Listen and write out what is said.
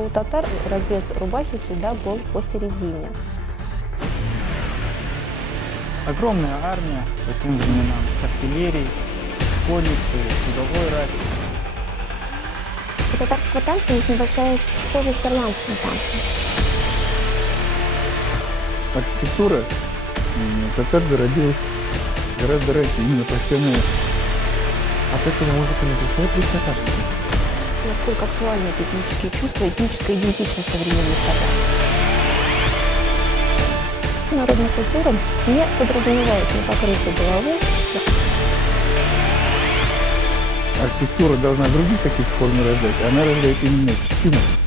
У татар разрез рубахи всегда был посередине. Огромная армия по тем временам с артиллерией, с конницей, судовой ратью. У татарского танца есть небольшая схожесть с ирландским танцем. Архитектура татар зародилась гораздо раньше, именно профессионально. От этого музыка не перестает быть татарской. Насколько актуальны этнические чувства, этническая идентичность современных татар. Народная культура не подразумевает ни покрытие головы. Архитектура должна другие какие-то формы рождать, она рождает именно чувства.